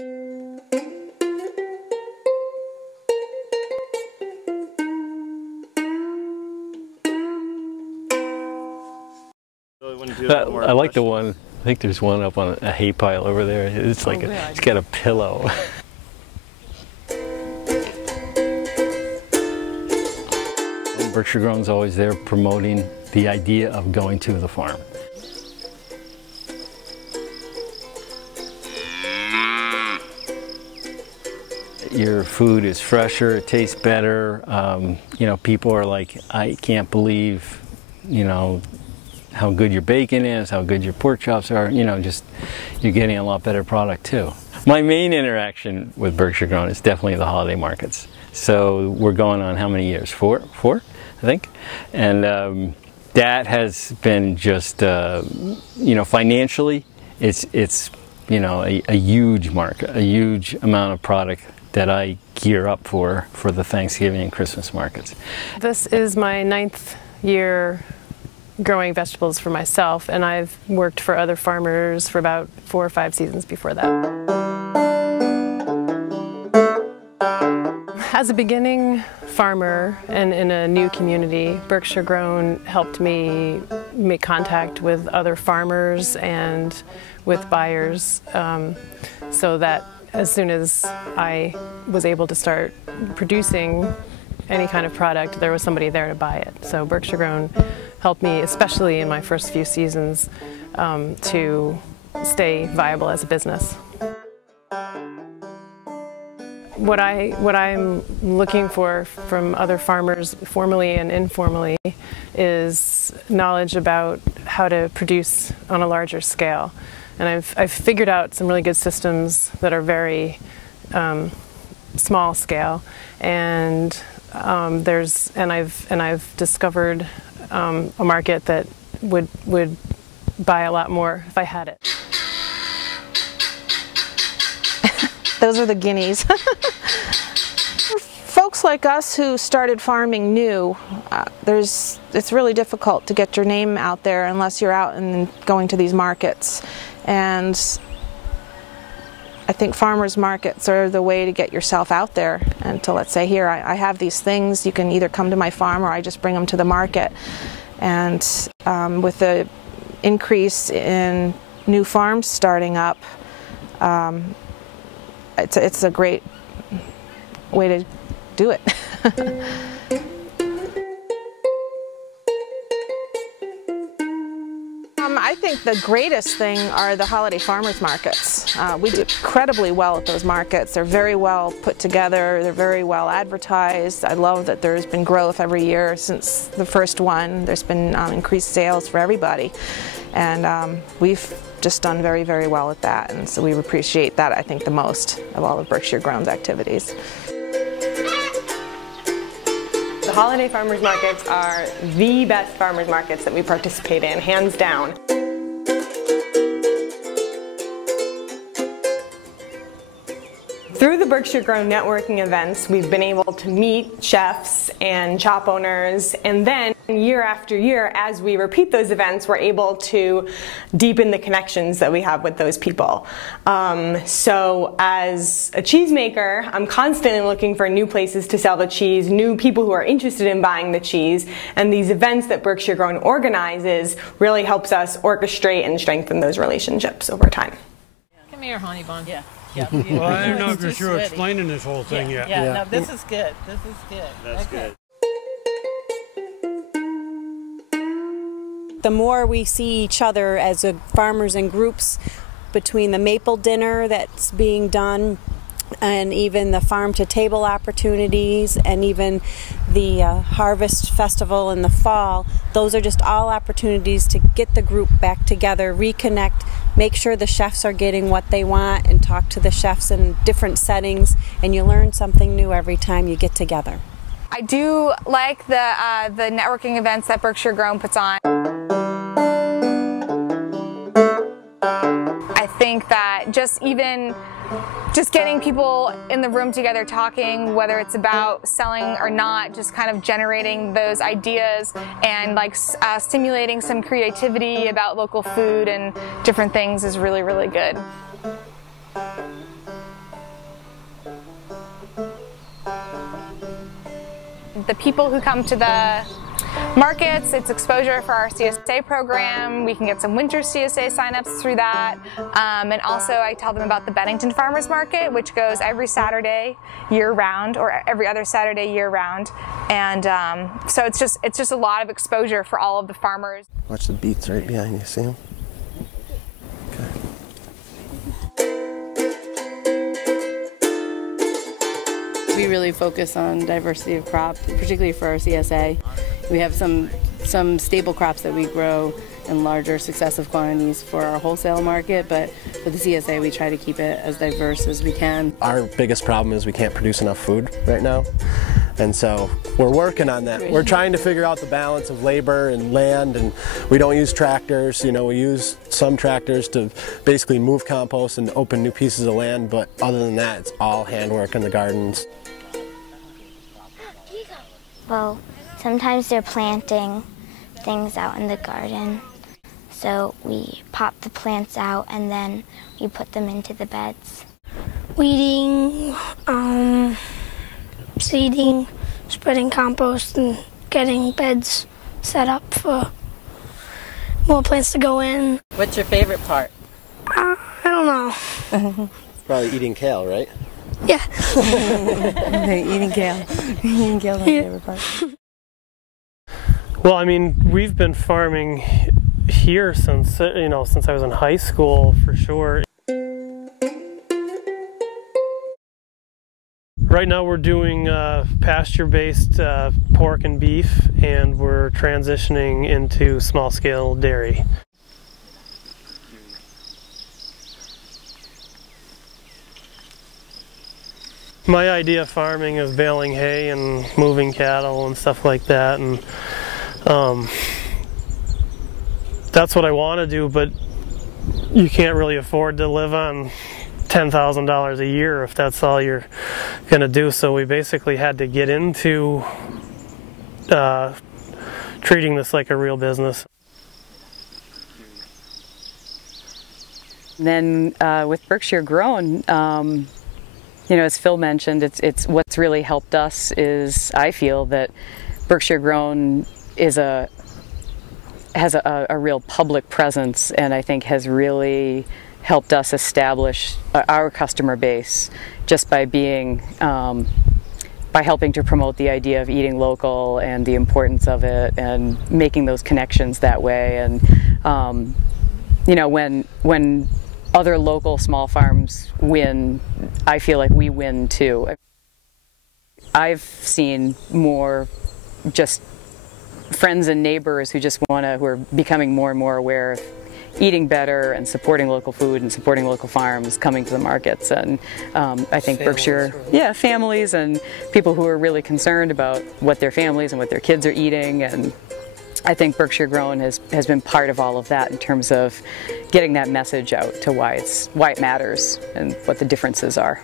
I like the one, I think there's one up on a hay pile over there. It's like it's got a pillow. Berkshire Grown's always there promoting the idea of going to the farm. Your food is fresher, it tastes better. You know, people are like, I can't believe, you know, how good your bacon is, how good your pork chops are. You know, just you're getting a lot better product too. My main interaction with Berkshire Grown is definitely the holiday markets. So we're going on how many years? Four, I think. And that has been just, you know, financially, it's you know, a huge market, a huge amount of product that I gear up for the Thanksgiving and Christmas markets. This is my 9th year growing vegetables for myself, and I've worked for other farmers for about 4 or 5 seasons before that. As a beginning farmer and in a new community, Berkshire Grown helped me make contact with other farmers and with buyers, so that as soon as I was able to start producing any kind of product, there was somebody there to buy it. So Berkshire Grown helped me, especially in my first few seasons, to stay viable as a business. What I'm looking for from other farmers, formally and informally, is knowledge about how to produce on a larger scale. And I've figured out some really good systems that are very small scale, and I've discovered a market that would buy a lot more if I had it. Those are the guineas. Folks like us who started farming new, it's really difficult to get your name out there unless you're out and going to these markets. And I think farmers markets are the way to get yourself out there and to, let's say, here I have these things, you can either come to my farm or I just bring them to the market. And with the increase in new farms starting up, it's a great way to do it. I think the greatest thing are the holiday farmers markets. We do incredibly well at those markets. They're very well put together, they're very well advertised. I love that there's been growth every year since the first one. There's been increased sales for everybody. And we've just done very, very well at that. And so we appreciate that, I think, the most of all of Berkshire Grown's activities. The holiday farmers markets are the best farmers markets that we participate in, hands down. Through the Berkshire Grown networking events, we've been able to meet chefs and shop owners, and then year after year, as we repeat those events, we're able to deepen the connections that we have with those people. So as a cheesemaker, I'm constantly looking for new places to sell the cheese, new people who are interested in buying the cheese, and these events that Berkshire Grown organizes really helps us orchestrate and strengthen those relationships over time. Come here, honey bun. Yeah. Yeah, well, I don't know if you're explaining this whole thing yet. Yeah, no, this is good. This is good. That's good. The more we see each other as farmers in groups, between the maple dinner that's being done and even the farm to table opportunities and even the harvest festival in the fall, those are just all opportunities to get the group back together, reconnect, make sure the chefs are getting what they want, and talk to the chefs in different settings, and you learn something new every time you get together. I do like the networking events that Berkshire Grown puts on. I think that just getting people in the room together talking, whether it's about selling or not, just kind of generating those ideas and like stimulating some creativity about local food and different things is really, really good. the people who come to the markets, it's exposure for our CSA program. We can get some winter CSA signups through that. And also I tell them about the Bennington Farmers Market, which goes every Saturday year-round, or every other Saturday year-round. And so it's just a lot of exposure for all of the farmers. Watch the beets right behind you, see them? We really focus on diversity of crop, particularly for our CSA. We have some staple crops that we grow in larger successive quantities for our wholesale market, but for the CSA we try to keep it as diverse as we can. Our biggest problem is we can't produce enough food right now, and so we're working on that. We're trying to figure out the balance of labor and land, and we don't use tractors. You know, we use some tractors to basically move compost and open new pieces of land, but other than that it's all handwork in the gardens. Well, sometimes they're planting things out in the garden, so we pop the plants out and then we put them into the beds. Weeding, seeding, spreading compost, and getting beds set up for more plants to go in. What's your favorite part? I don't know. Probably eating kale, right? Yeah. Eating kale. Eating kale is my favorite part. Well, I mean, we've been farming here since I was in high school, for sure. Right now we're doing pasture-based pork and beef, and we're transitioning into small-scale dairy. My idea of farming is baling hay and moving cattle and stuff like that, and that's what I want to do, but you can't really afford to live on $10,000 a year if that's all you're going to do, so we basically had to get into treating this like a real business. Then with Berkshire Grown, you know, as Phil mentioned, it's what's really helped us is, I feel, that Berkshire Grown has a real public presence, and I think has really helped us establish our customer base just by being by helping to promote the idea of eating local and the importance of it, and making those connections that way. And you know, when other local small farms win, I feel like we win too. I've seen more just friends and neighbors who are becoming more and more aware of eating better and supporting local food and supporting local farms coming to the markets. And I think Berkshire, yeah, families and people who are really concerned about what their families and what their kids are eating. And I think Berkshire Grown has been part of all of that in terms of getting that message out to why it matters and what the differences are.